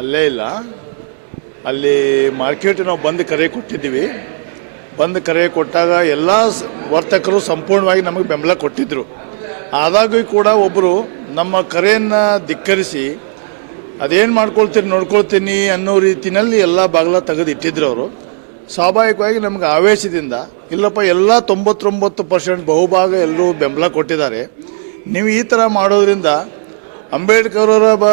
ಅಲ್ಲೇ ಇಲ್ಲ, ಅಲ್ಲಿ ಮಾರ್ಕೆಟ್ ನಾವು ಬಂದು ಕರೆ ಕೊಟ್ಟಿದ್ದೀವಿ. ಬಂದು ಕರೆ ಕೊಟ್ಟಾಗ ಎಲ್ಲ ವರ್ತಕರು ಸಂಪೂರ್ಣವಾಗಿ ನಮಗೆ ಬೆಂಬಲ ಕೊಟ್ಟಿದ್ದರು. ಆದಾಗ್ಯೂ ಕೂಡ ಒಬ್ಬರು ನಮ್ಮ ಕರೆಯನ್ನು ಧಿಕ್ಕರಿಸಿ ಅದೇನು ಮಾಡ್ಕೊಳ್ತೀನಿ ನೋಡ್ಕೊಳ್ತೀನಿ ಅನ್ನೋ ರೀತಿಯಲ್ಲಿ ಎಲ್ಲ ಬಾಗಿಲ ತೆಗೆದಿಟ್ಟಿದ್ರು ಅವರು. ಸ್ವಾಭಾವಿಕವಾಗಿ ನಮಗೆ ಆವೇಶದಿಂದ ಇಲ್ಲಪ್ಪ ಎಲ್ಲ 99% ಬಹುಭಾಗ ಎಲ್ಲರೂ ಬೆಂಬಲ ಕೊಟ್ಟಿದ್ದಾರೆ, ನೀವು ಈ ಥರ ಮಾಡೋದ್ರಿಂದ ಅಂಬೇಡ್ಕರ್ ಅವರ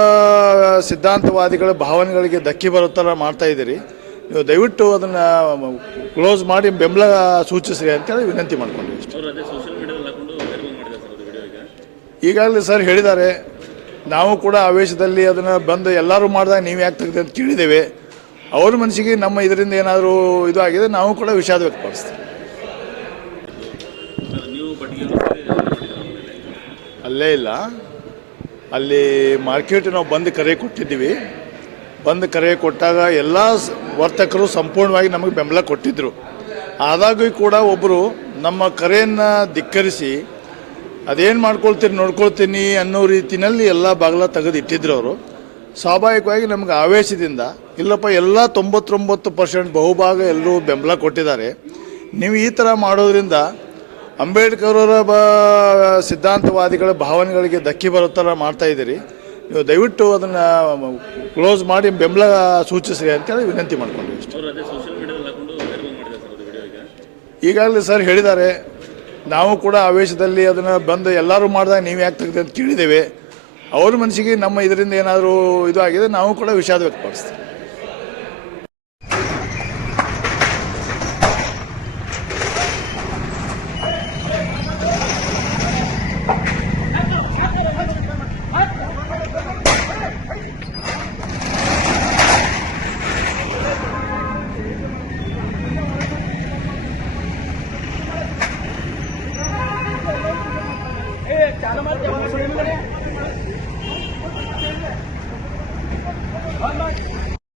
ಸಿದ್ಧಾಂತವಾದಿಗಳ ಭಾವನೆಗಳಿಗೆ ಧಕ್ಕೆ ಬರೋ ಥರ ಮಾಡ್ತಾಯಿದ್ದೀರಿ, ನೀವು ದಯವಿಟ್ಟು ಅದನ್ನು ಕ್ಲೋಸ್ ಮಾಡಿ ಬೆಂಬಲ ಸೂಚಿಸ್ರಿ ಅಂತೇಳಿ ವಿನಂತಿ ಮಾಡ್ಕೊಂಡಿವಿ. ಈಗಾಗಲೇ ಸರ್ ಹೇಳಿದ್ದಾರೆ, ನಾವು ಕೂಡ ಆವೇಶದಲ್ಲಿ ಅದನ್ನು ಬಂದು ಎಲ್ಲರೂ ಮಾಡಿದಾಗ ನೀವು ಯಾಕೆ ತೆಗೆದು ಅಂತ ಕೇಳಿದ್ದೇವೆ. ಅವ್ರ ಮನಸ್ಸಿಗೆ ನಮ್ಮ ಇದರಿಂದ ಏನಾದರೂ ಇದು ಆಗಿದೆ, ನಾವು ಕೂಡ ವಿಷಾದ ವ್ಯಕ್ತಪಡಿಸ್ತೀವಿ. ಅಲ್ಲೇ ಇಲ್ಲ, ಅಲ್ಲಿ ಮಾರ್ಕೆಟ್ ನಾವು ಬಂದು ಕರೆ ಕೊಟ್ಟಿದ್ದೀವಿ. ಬಂದು ಕರೆ ಕೊಟ್ಟಾಗ ಎಲ್ಲ ವರ್ತಕರು ಸಂಪೂರ್ಣವಾಗಿ ನಮಗೆ ಬೆಂಬಲ ಕೊಟ್ಟಿದ್ದರು. ಆದಾಗ್ಯೂ ಕೂಡ ಒಬ್ಬರು ನಮ್ಮ ಕರೆಯನ್ನು ಧಿಕ್ಕರಿಸಿ ಅದೇನು ಮಾಡ್ಕೊಳ್ತೀನಿ ನೋಡ್ಕೊಳ್ತೀನಿ ಅನ್ನೋ ರೀತಿಯಲ್ಲಿ ಎಲ್ಲ ಬಾಗಿಲ ತೆಗೆದಿಟ್ಟಿದ್ರು ಅವರು. ಸ್ವಾಭಾವಿಕವಾಗಿ ನಮಗೆ ಆವೇಶದಿಂದ ಇಲ್ಲಪ್ಪ ಎಲ್ಲ 99% ಬಹುಭಾಗ ಎಲ್ಲರೂ ಬೆಂಬಲ ಕೊಟ್ಟಿದ್ದಾರೆ, ನೀವು ಈ ಥರ ಮಾಡೋದ್ರಿಂದ ಅಂಬೇಡ್ಕರ್ ಅವರ ಸಿದ್ಧಾಂತವಾದಿಗಳ ಭಾವನೆಗಳಿಗೆ ಧಕ್ಕೆ ಬರೋ ಥರ ಮಾಡ್ತಾಯಿದ್ದೀರಿ, ನೀವು ದಯವಿಟ್ಟು ಅದನ್ನು ಕ್ಲೋಸ್ ಮಾಡಿ ಬೆಂಬಲ ಸೂಚಿಸ್ರಿ ಅಂತೇಳಿ ವಿನಂತಿ ಮಾಡ್ಕೊಂಡಿವಿ. ಈಗಾಗಲೇ ಸರ್ ಹೇಳಿದ್ದಾರೆ, ನಾವು ಕೂಡ ಆವೇಶದಲ್ಲಿ ಅದನ್ನು ಬಂದು ಎಲ್ಲರೂ ಮಾಡಿದಾಗ ನೀವು ಯಾಕೆ ತೆಗೆದು ಅಂತ ಕೇಳಿದ್ದೇವೆ. ಅವ್ರ ಮನಸ್ಸಿಗೆ ನಮ್ಮ ಇದರಿಂದ ಏನಾದರೂ ಇದು ಆಗಿದೆ, ನಾವು ಕೂಡ ವಿಷಾದ ವ್ಯಕ್ತಪಡಿಸ್ತೀವಿ. चालू मार